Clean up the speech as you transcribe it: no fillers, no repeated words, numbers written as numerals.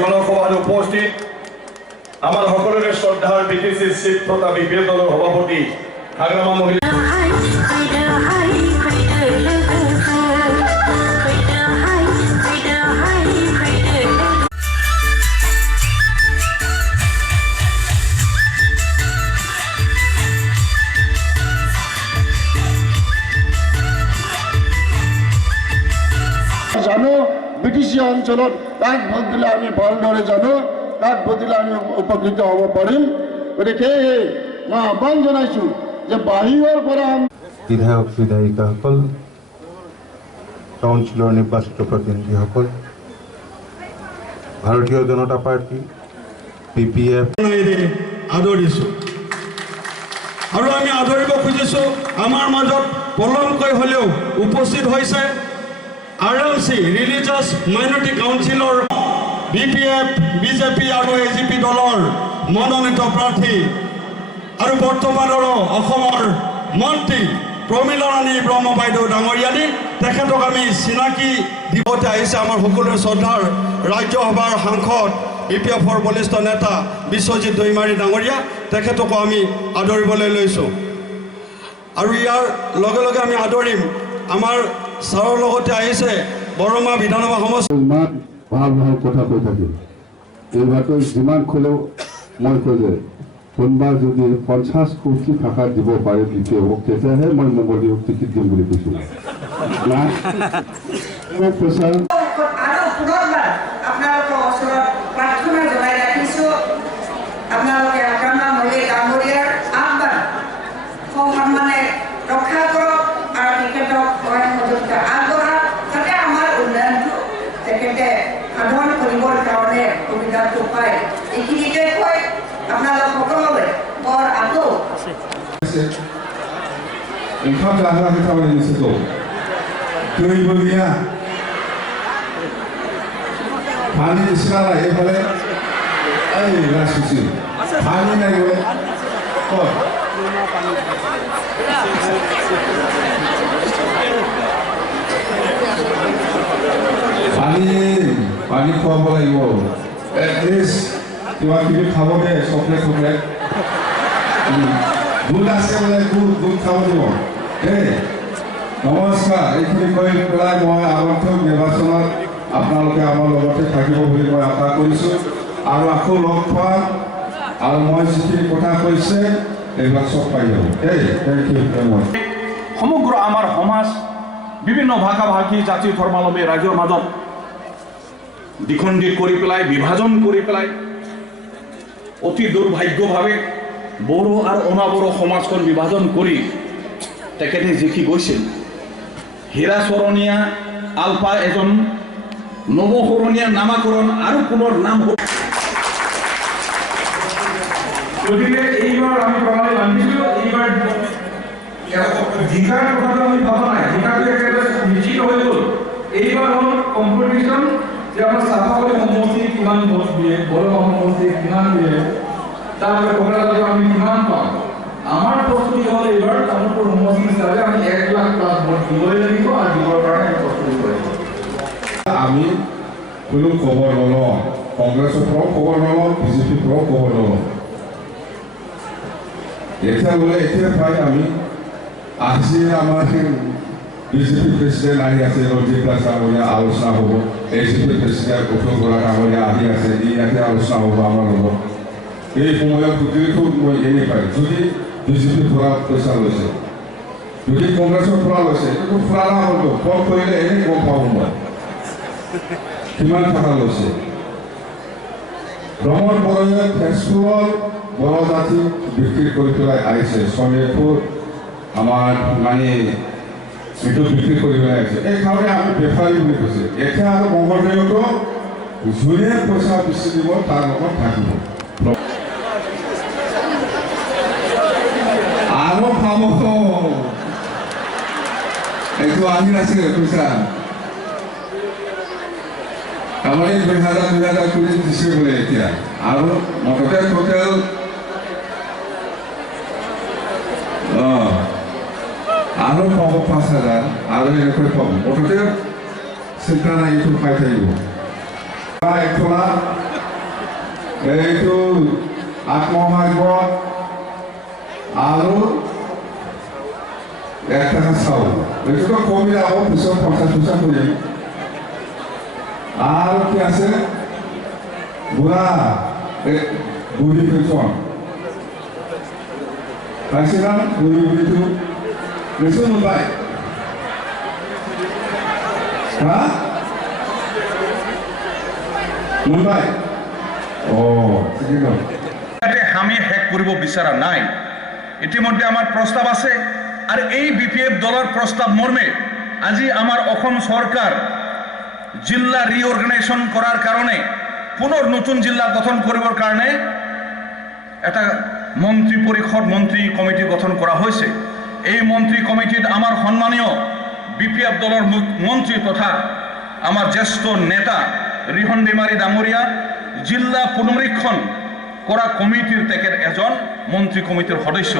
জনসভাত উপস্থিত আমার সকলের শ্রদ্ধার বিটিসি শিব তথা বিপিএল দলের সভাপতি হাগ্রামা মহিলা জানো বিটিসি অঞ্চলত কাক ভোট দিলে আমি ভালদৰে জানো কাক ভোট দিলে আমি উপকৃত হ'ব পাৰিম গতিকে মই আহ্বান জনাইছোঁ যে বাহিৰৰ পৰা বিধায়ক বিধায়িকাসকল কাউন্সিলৰ নিৰ্বাচিত প্ৰতিনিধিসকল ভাৰতীয় জনতা পাৰ্টি PPF আদৰিছোঁ আৰু আমি আদৰিব খুজিছোঁ আমাৰ মাজত পলমকৈ হ'লেও উপস্থিত হৈছে RLC ৰিলিজিয়াছ মাইনৰিটি কাউন্সিলৰ BPF BJP আৰু AGP দলৰ মনোনীত প্ৰাৰ্থী আৰু বৰ্তমানৰ অসমৰ মন্ত্ৰী প্ৰমীলাৰাণী ব্ৰহ্ম বাইদেউ ডাঙৰীয়ানী তেখেতক আমি চিনাকি দিবতে আহিছে আমাৰ সকলোৰে শ্ৰদ্ধাৰ ৰাজ্যসভাৰ সাংসদ BPFৰ বলিষ্ঠ নেতা বিশ্বজিৎ দৈমাৰী ডাঙৰীয়া তেখেতকো আমি আদৰিবলৈ লৈছোঁ আৰু ইয়াৰ লগে লগে আমি আদৰিম আমাৰ ছাৰৰ লগতে আহিছে বৰমা বিধানসভা সমষ্টি ইমান ভাল ভাল কথা কৈ থাকিল এইবাৰটো যিমান ক'লেও মই কৈ যে কোনোবা যদি 50 কোটি টকা দিব পাৰে BPFক তেতিয়াহে মই মংগলদৈক টিকেট দিম বুলি কৈছোঁ নাই পইচা আৰু পুনৰবাৰ আপোনালোকৰ ওচৰত প্ৰাৰ্থনা জনাই ৰাখিছোঁ আপোনালোকে হাগ্ৰামা মহিলা ডাঙৰীয়াৰ আহ্বান সন্মানে ৰক্ষা কৰক আৰু তেখেতক সহায় সহযোগিতা আগবঢ়াওক যাতে আমাৰ উন্নয়নটো তেখেতে সাধন কৰিবৰ কাৰণে সুবিধাটো পায় এইখিনিকে কৈ আপোনালোক সকলোলৈ বৰ আকৌ ओंखाम जाहोआखै थारमाने नोंसोरखौ दैबो गैया पानी बिसोरालाय एफाले ओइ रासुसि पानी नायगोले पानी खुৱাব লাগিব এটলিষ্ট কিবা কিবি খাব দে চকলেট দুধ আছে বোলে দুধ খাব দিব দেই নমস্কাৰ এইখিনি কৈ পেলাই মই আগন্তুক নিৰ্বাচনত আপোনালোকে আমাৰ লগতে থাকিব বুলি মই আশা কৰিছোঁ আৰু আকৌ লগ পাম আৰু মই যিখিনি কথা কৈছে এইবিলাক চব পাই যাব দেই থেংক ইউ ভেৰি মাছ সমগ্ৰ আমাৰ সমাজ বিভিন্ন ভাষা ভাষী জাতি ধৰ্মাৱলম্বী ৰাইজৰ মাজত দ্বিখণ্ডিত কৰি পেলাই বিভাজন কৰি পেলাই অতি দুৰ্ভাগ্যভাৱে বড়ো আৰু অনাবড়ো সমাজখন বিভাজন কৰি তেখেতে জিকি গৈছিল হীৰাচৰণীয়া আলফা এজন নৱশৰণীয়া নামাকৰণ আৰু পুনৰ নাম গতিকে এইবাৰ আমি প্ৰণালী বান্ধিছিলোঁ এইবাৰ জিকাৰ কথাটো আমি ভবা নাই জিকাটো একেবাৰে নিশ্চিত হৈ গ'ল এইবাৰ হ'ল কম্পিটিশ্যন যে আমাৰ চাফাকলি সমষ্টি কিমান ভোট দিয়ে বড়ো সমষ্টি কিমান দিয়ে তারপরে কোকরাঝাড়ে আমি কিমান পাম আমার প্রস্তুতি হল এবার কামরপুর সমষ্টি হিসাবে আমি 1 লাখ প্লাস ভোট দিবই লাগিব আর দিবৰ কাৰণে আমি প্ৰস্তুতি কৰিম আমি কোনো খবৰ নলওঁ কংগ্ৰেছৰ পৰাও খবৰ নলওঁ BJPৰ পৰাও খবৰ নলওঁ এতিয়া প্ৰায় আমি আজি আমাৰ BJP প্ৰেচিডেণ্ট আহি আছে ৰঞ্জিত দাস ডাঙৰীয়া আলোচনা হ'ব AGP প্ৰেচিডেণ্ট উত্তম বৰা ডাঙৰীয়া আহি আছে ইয়াতে আলোচনা হ'ব আমাৰ লগত এই সময়ত গোটেইটো মই এনে পাই যদি BJPৰ পৰা পইচা লৈছে যদি কংগ্ৰেছৰ পৰা লৈছে এইটো ফুৰালা হ'ব ফোন কৰিলে এনেই গম পাব মই কিমান টকা লৈছে ভ্ৰমণ বৰয়ে তেজপুৰৰ বড়ো জাতি বিক্ৰী কৰি পেলাই আহিছে চনীয়পুৰ আমাৰ মানে এইটো বিক্ৰী কৰি পেলাই আহিছে এই কাৰণে আমি বেপাৰী বুলি কৈছে এতিয়া আৰু মংগলদৈতো যোনে পইচা বেছি দিব তাৰ লগত থাকিব আৰু পাব এইটো আহি আছে পইচা আমাৰ 2000 কৰি দিছে বোলে এতিয়া আৰু টোটেল আৰু পাব 5000 আৰু এনেকৈ পাব টোটেল চিন্তা নাই এইটো পাই থাকিব একতলা এইটো আত্মসহায়ক আৰু 1 টাকা চাউল এইটোতো কমি যাব পিছত 50 কৰিম আৰু কি আছে বুঢ়ী পেঞ্চন পাইছে না বুঢ়ীটো পেঞ্চন নাপায় হা মুম্বাই ঠিক আছে আমি শেষ কৰিব বিচৰা নাই ইতিমধ্যে আমাৰ প্ৰস্তাৱ আছে আৰু এই বিপিএফ দলৰ প্ৰস্তাৱ মৰ্মে আজি আমাৰ অসম চৰকাৰ জিলা ৰিঅৰ্গানাইজেশ্যন কৰাৰ কাৰণে পুনৰ নতুন জিলা গঠন কৰিবৰ কাৰণে এটা মন্ত্ৰী পৰিষদ মন্ত্ৰী কমিটি গঠন কৰা হৈছে এই মন্ত্ৰী কমিটিত আমাৰ সন্মানীয় বিপিএফ দলৰ মন্ত্ৰী তথা আমাৰ জ্যেষ্ঠ নেতা ৰিহন ডিমাৰী ডাঙৰীয়া জিলা পুনৰীক্ষণ কৰা কমিটিৰ তেখেত এজন মন্ত্ৰী কমিটিৰ সদস্য